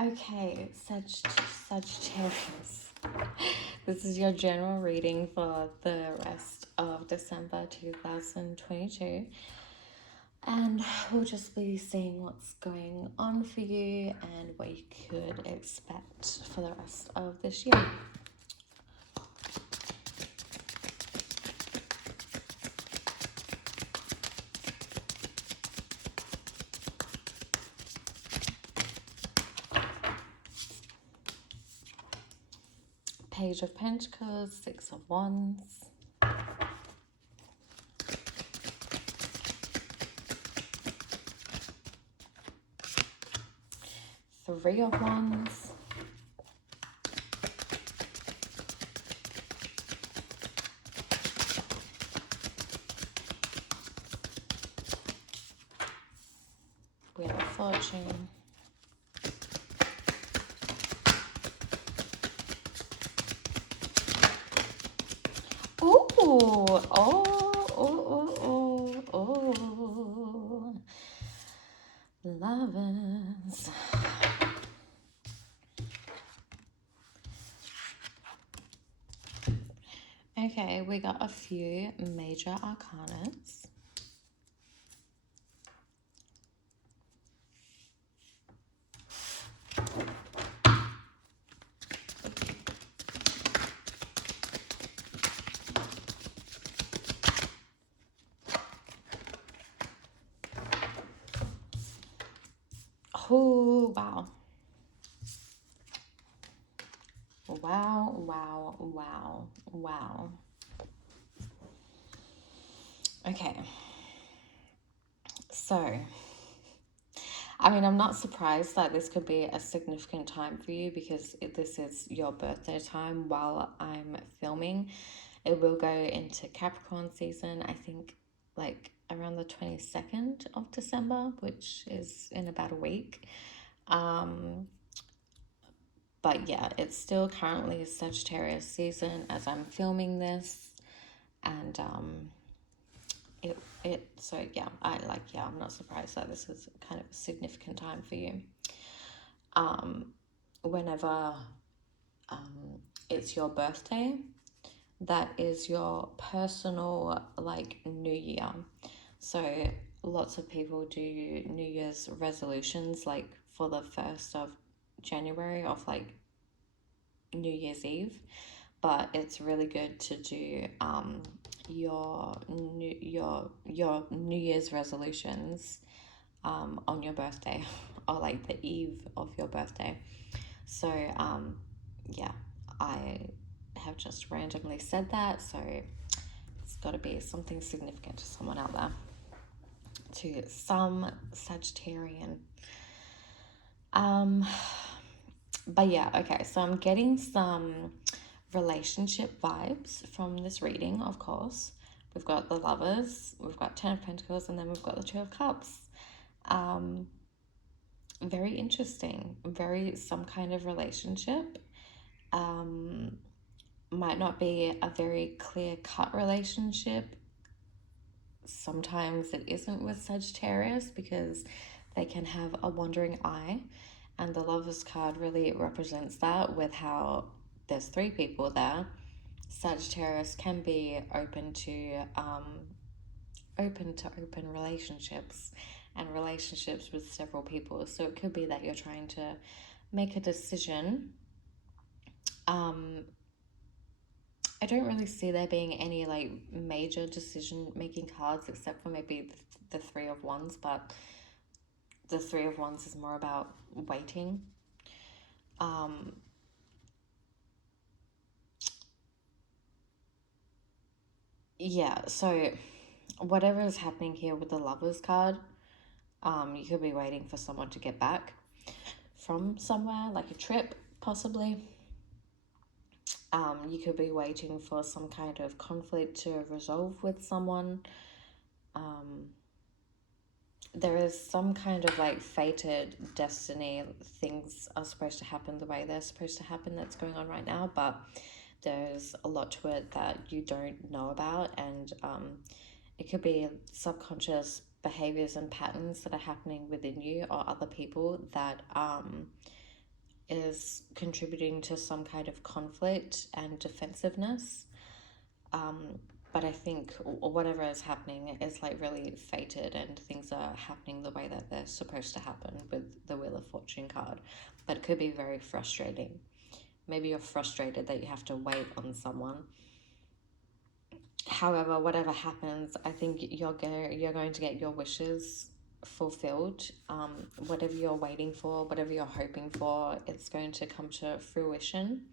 Okay, Sagittarius. This is your general reading for the rest of December 2022. And we'll just be seeing what's going on for you and what you could expect for the rest of this year. Page of Pentacles, Six of Wands, Three of Wands, Wheel of Fortune, ooh, Lovers. Okay, we got a few major arcanas. Oh, wow. Wow, wow, wow, wow. Okay. So, I mean, I'm not surprised that this could be a significant time for you because this is your birthday time while I'm filming. It will go into Capricorn season, I think, like around the 22nd of December, which is in about a week. But yeah, it's still currently Sagittarius season as I'm filming this. And so yeah, I'm not surprised that this is kind of a significant time for you. Whenever it's your birthday, that is your personal like new year. So lots of people do New Year's resolutions like for the 1st of January of like New Year's Eve, but it's really good to do your New Year's resolutions on your birthday or like the eve of your birthday. So yeah, I have just randomly said that, so it's got to be something significant to someone out there, to some Sagittarian. But yeah, okay, so I'm getting some relationship vibes from this reading, of course. We've got the Lovers, we've got Ten of Pentacles, and then we've got the Two of Cups. Very interesting, very some kind of relationship. Might not be a very clear-cut relationship. Sometimes it isn't with Sagittarius because they can have a wandering eye, and the Lovers card really represents that with how there's three people there. Sagittarius can be open to open relationships and relationships with several people. So it could be that you're trying to make a decision. I don't really see there being any like major decision making cards except for maybe the Three of Wands, but the Three of Wands is more about waiting. Yeah, so whatever is happening here with the Lovers card, you could be waiting for someone to get back from somewhere, like a trip, possibly. You could be waiting for some kind of conflict to resolve with someone. There is some kind of like fated destiny. Things are supposed to happen the way they're supposed to happen that's going on right now, but there's a lot to it that you don't know about, and it could be subconscious behaviors and patterns that are happening within you or other people that is contributing to some kind of conflict and defensiveness. But I think whatever is happening is like really fated, and things are happening the way that they're supposed to happen with the Wheel of Fortune card. But it could be very frustrating. Maybe you're frustrated that you have to wait on someone. However, whatever happens, I think you're going to get your wishes fulfilled. Whatever you're waiting for, whatever you're hoping for, it's going to come to fruition.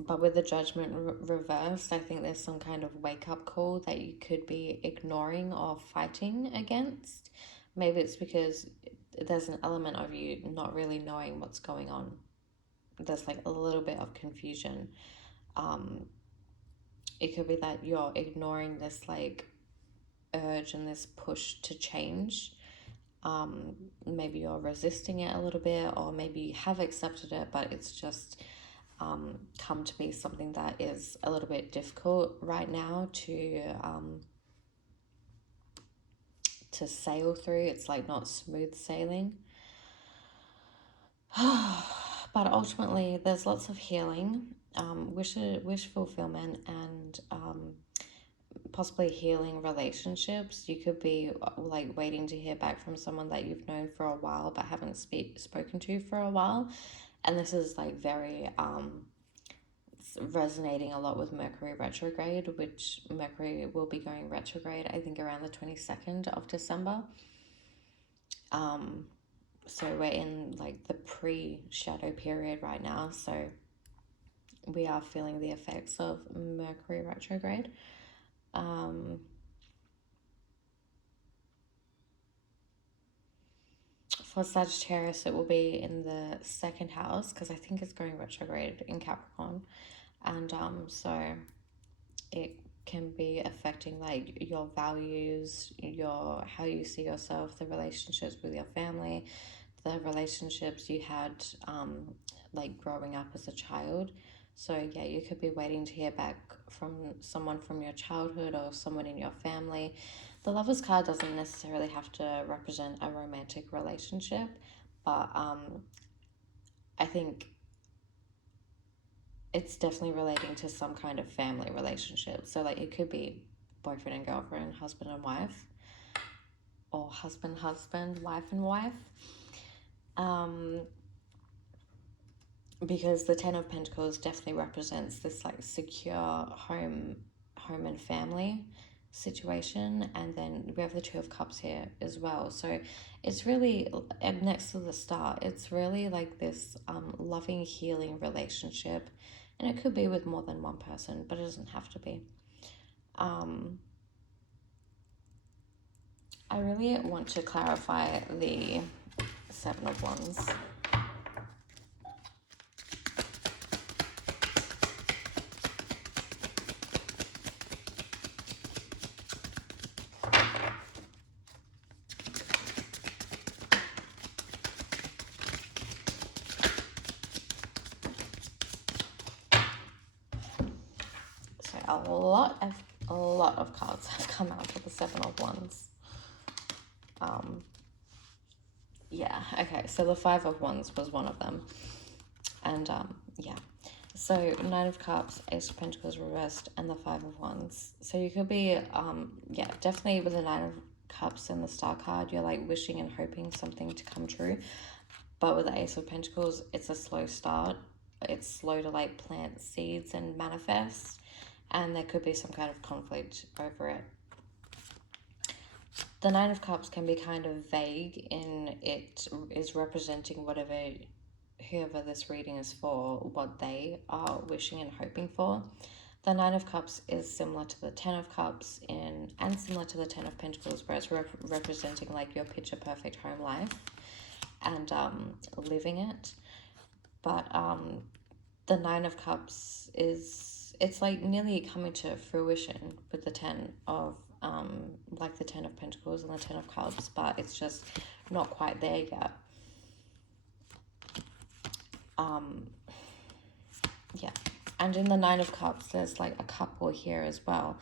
But with the Judgment reversed, I think there's some kind of wake-up call that you could be ignoring or fighting against. Maybe it's because there's an element of you not really knowing what's going on. There's like a little bit of confusion. It could be that you're ignoring this like urge and this push to change. Maybe you're resisting it a little bit, or maybe you have accepted it, but it's just come to be something that is a little bit difficult right now to sail through. It's like not smooth sailing. But ultimately, there's lots of healing, wish fulfillment, and possibly healing relationships. You could be like waiting to hear back from someone that you've known for a while but haven't spoken to for a while, and this is like very resonating a lot with Mercury retrograde, which Mercury will be going retrograde I think around the 22nd of December. So we're in like the pre-shadow period right now, so we are feeling the effects of Mercury retrograde. For Sagittarius, it will be in the second house because I think it's going retrograde in Capricorn, and so it can be affecting like your values, your how you see yourself, the relationships with your family, the relationships you had like growing up as a child. So yeah, you could be waiting to hear back from someone from your childhood or someone in your family. The Lover's card doesn't necessarily have to represent a romantic relationship, but I think it's definitely relating to some kind of family relationship. So like it could be boyfriend and girlfriend, husband and wife, or husband, wife and wife. Because the Ten of Pentacles definitely represents this like secure home and family situation, and then we have the Two of Cups here as well. So it's really next to the Star, it's really like this loving, healing relationship, and it could be with more than one person, but it doesn't have to be. I really want to clarify the Seven of Wands. A lot of cards have come out for the Seven of Wands. Yeah, okay, so the Five of Wands was one of them. And yeah, so Nine of Cups, Ace of Pentacles reversed, and the Five of Wands. So you could be, yeah, definitely with the Nine of Cups and the Star card, you're like wishing and hoping something to come true. But with the Ace of Pentacles, it's a slow start. It's slow to like plant seeds and manifest, and there could be some kind of conflict over it. The Nine of Cups can be kind of vague in it is representing whoever this reading is for, what they are wishing and hoping for. The Nine of Cups is similar to the Ten of Cups and similar to the Ten of Pentacles, where it's representing like your picture perfect home life and living it. But the Nine of Cups it's like nearly coming to fruition with the Ten of like the Ten of Pentacles and the Ten of Cups, but it's just not quite there yet. Yeah, and in the Nine of Cups, there's like a couple here as well.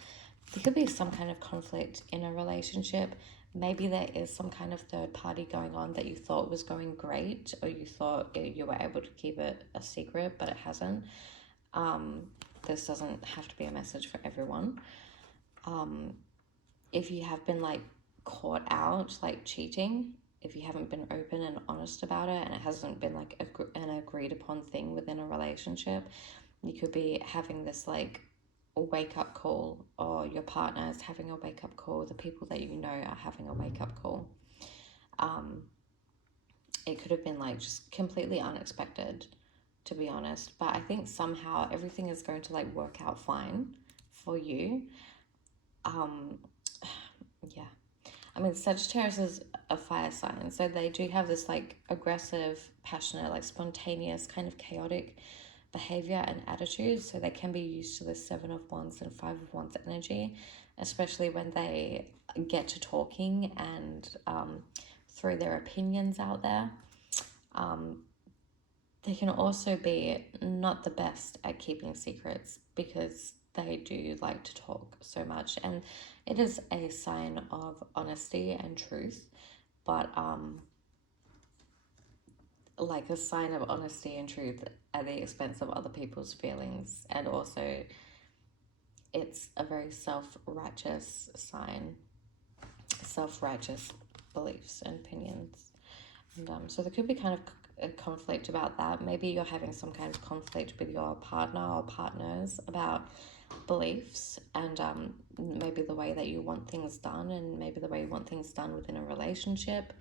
There could be some kind of conflict in a relationship. maybe there is some kind of third party going on that you thought was going great, or you thought you were able to keep it a secret, but it hasn't. This doesn't have to be a message for everyone. If you have been like caught out like cheating, if you haven't been open and honest about it, and it hasn't been like an agreed upon thing within a relationship, you could be having this like wake up call, or your partner is having a wake up call, the people that you know are having a wake up call. It could have been like just completely unexpected, to be honest, but I think somehow everything is going to like work out fine for you. Yeah, I mean, Sagittarius is a fire sign, so they do have this like aggressive, passionate, like spontaneous, kind of chaotic behavior and attitudes. So they can be used to the 7 of Wands and 5 of Wands energy, especially when they get to talking and throw their opinions out there. They can also be not the best at keeping secrets because they do like to talk so much, and it is a sign of honesty and truth, but like a sign of honesty and truth at the expense of other people's feelings. And also it's a very self-righteous sign, self-righteous beliefs and opinions. And so there could be kind of a conflict about that. Maybe you're having some kind of conflict with your partner or partners about beliefs, and maybe the way that you want things done, and maybe the way you want things done within a relationship.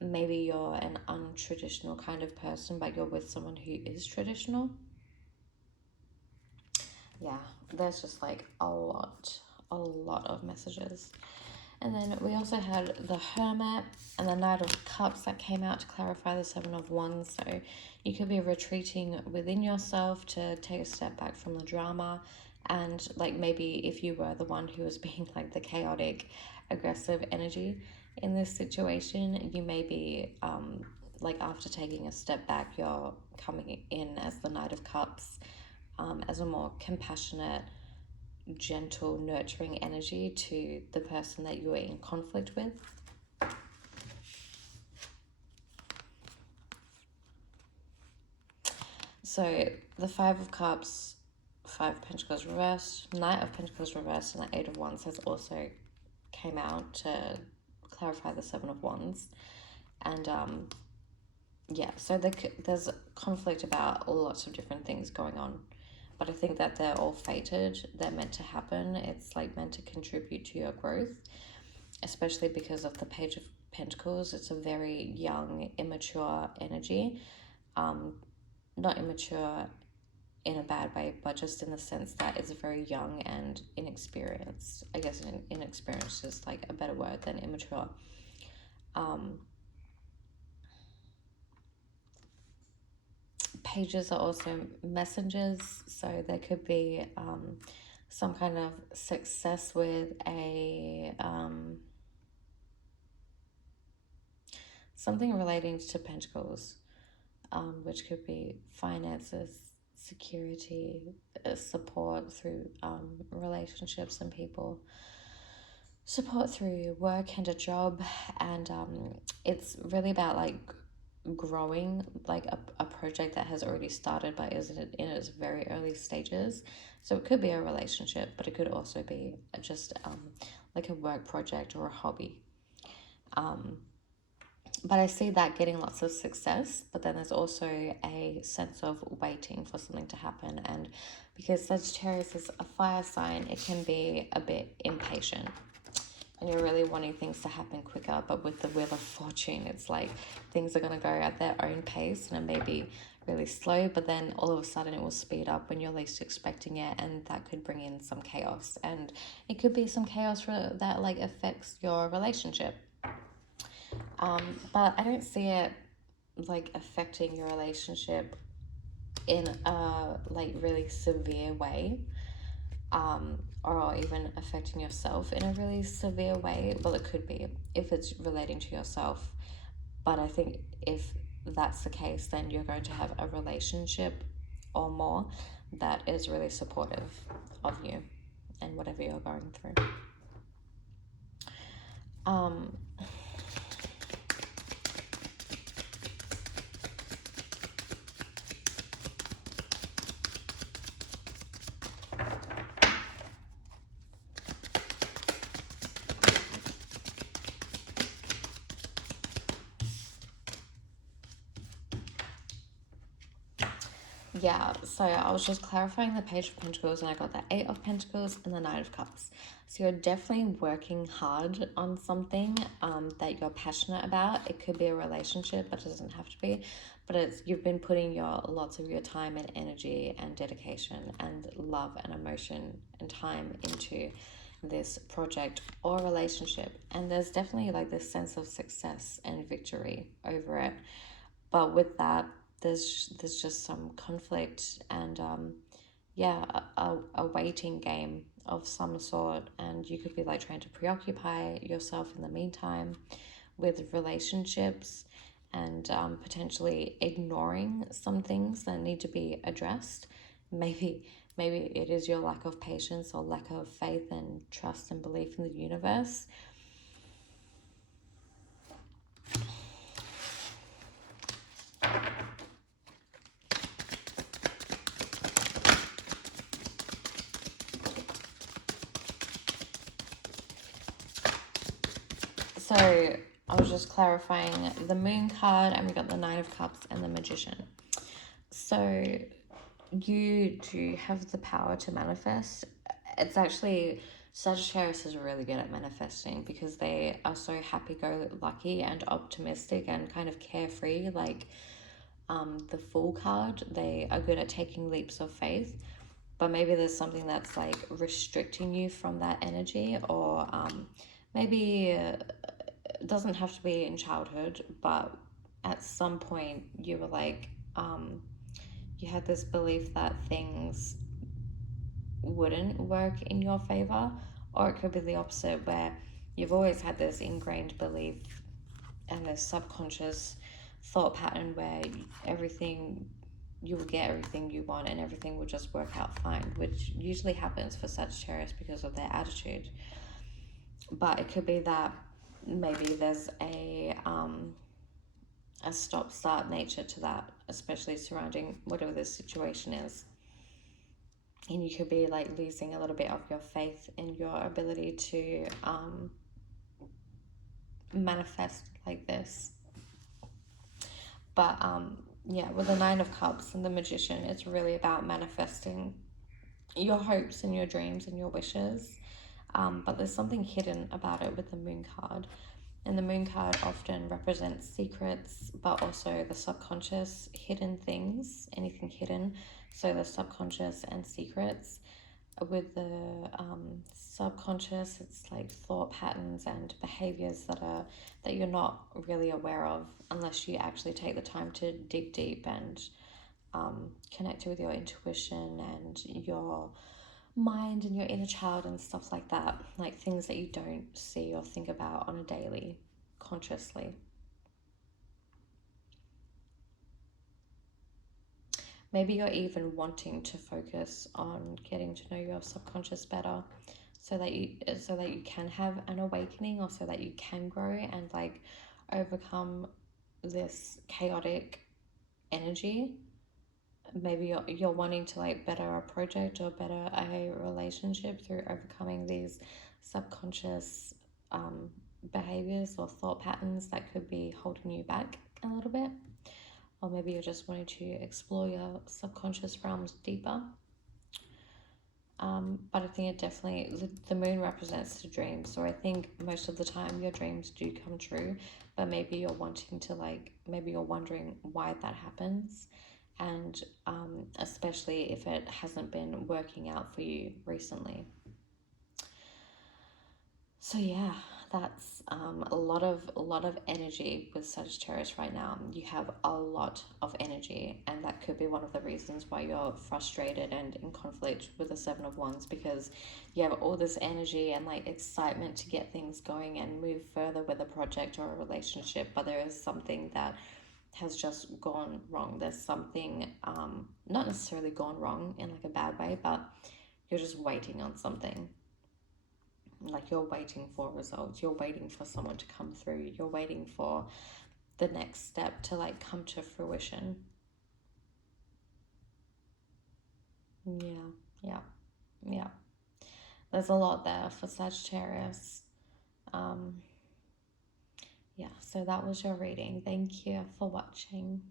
Maybe you're an untraditional kind of person, but you're with someone who is traditional. Yeah, there's just like a lot of messages. And then we also had the Hermit and the Knight of Cups that came out to clarify the 7 of Wands. So you could be retreating within yourself to take a step back from the drama. And like maybe if you were the one who was being like the chaotic, aggressive energy in this situation, you may be like after taking a step back, you're coming in as the Knight of Cups, as a more compassionate, gentle, nurturing energy to the person that you are in conflict with. So the 5 of Cups, 5 of Pentacles reversed, Knight of Pentacles reversed, and the 8 of Wands has also came out to clarify the 7 of Wands. And yeah, so there's conflict about lots of different things going on, but I think that they're all fated. They're meant to happen. It's like meant to contribute to your growth, especially because of the Page of Pentacles. It's a very young, immature energy. Not immature in a bad way, but just in the sense that it's very young and inexperienced. I guess inexperienced is like a better word than immature. Pages are also messengers, so there could be some kind of success with a something relating to Pentacles, which could be finances, security, support through relationships and people, support through work and a job. And it's really about like growing like a project that has already started but is in its very early stages. So it could be a relationship, but it could also be just like a work project or a hobby. But I see that getting lots of success, but then there's also a sense of waiting for something to happen. And because Sagittarius is a fire sign, it can be a bit impatient. And you're really wanting things to happen quicker, but with the Wheel of Fortune, it's like things are going to go at their own pace, and it may be really slow, but then all of a sudden it will speed up when you're least expecting it, and that could bring in some chaos. And it could be some chaos that like affects your relationship. But I don't see it like affecting your relationship in a like really severe way, or even affecting yourself in a really severe way. Well, it could be if it's relating to yourself, but I think if that's the case, then you're going to have a relationship or more that is really supportive of you and whatever you're going through. Um, Yeah, so I was just clarifying the Page of Pentacles and I got the Eight of Pentacles and the Nine of Cups. So you're definitely working hard on something that you're passionate about. It could be a relationship, but it doesn't have to be. But you've been putting lots of your time and energy and dedication and love and emotion and time into this project or relationship. And there's definitely like this sense of success and victory over it. But with that, there's just some conflict and yeah, a waiting game of some sort, and you could be like trying to preoccupy yourself in the meantime with relationships and potentially ignoring some things that need to be addressed. Maybe it is your lack of patience or lack of faith and trust and belief in the universe. So I was just clarifying the Moon card, and we got the Nine of Cups and the Magician. So you do have the power to manifest. It's actually, Sagittarius is really good at manifesting because they are so happy-go-lucky and optimistic and kind of carefree. Like the Fool card, they are good at taking leaps of faith. But maybe there's something that's like restricting you from that energy, or maybe it doesn't have to be in childhood, but at some point you were like, you had this belief that things wouldn't work in your favor, or it could be the opposite, where you've always had this ingrained belief and this subconscious thought pattern where everything, you will get everything you want and everything will just work out fine, which usually happens for Sagittarius because of their attitude. But it could be that maybe there's a stop-start nature to that, especially surrounding whatever this situation is. And you could be like losing a little bit of your faith in your ability to manifest like this. But yeah, with the Nine of Cups and the Magician, it's really about manifesting your hopes and your dreams and your wishes. But there's something hidden about it with the Moon card. And the Moon card often represents secrets, but also the subconscious, hidden things, anything hidden. So the subconscious and secrets. With the subconscious, it's like thought patterns and behaviors that you're not really aware of unless you actually take the time to dig deep and connect with your intuition and your mind and your inner child and stuff like that, like things that you don't see or think about on a daily, consciously. Maybe you're even wanting to focus on getting to know your subconscious better, so that you can have an awakening, or so that you can grow and like overcome this chaotic energy. Maybe you're wanting to like better a project or better a relationship through overcoming these subconscious behaviors or thought patterns that could be holding you back a little bit. Or maybe you're just wanting to explore your subconscious realms deeper. But I think it definitely, the moon represents the dream. So I think most of the time your dreams do come true, but maybe you're wanting to like, maybe you're wondering why that happens. And especially if it hasn't been working out for you recently. So yeah, that's a lot of energy with Sagittarius right now. You have a lot of energy, and that could be one of the reasons why you're frustrated and in conflict with the Seven of Wands, because you have all this energy and like excitement to get things going and move further with a project or a relationship, but there is something that has just gone wrong. There's something not necessarily gone wrong in like a bad way, but you're just waiting on something. Like you're waiting for results, you're waiting for someone to come through, you're waiting for the next step to like come to fruition. Yeah, yeah, yeah. There's a lot there for Sagittarius. Yeah, so that was your reading. Thank you for watching.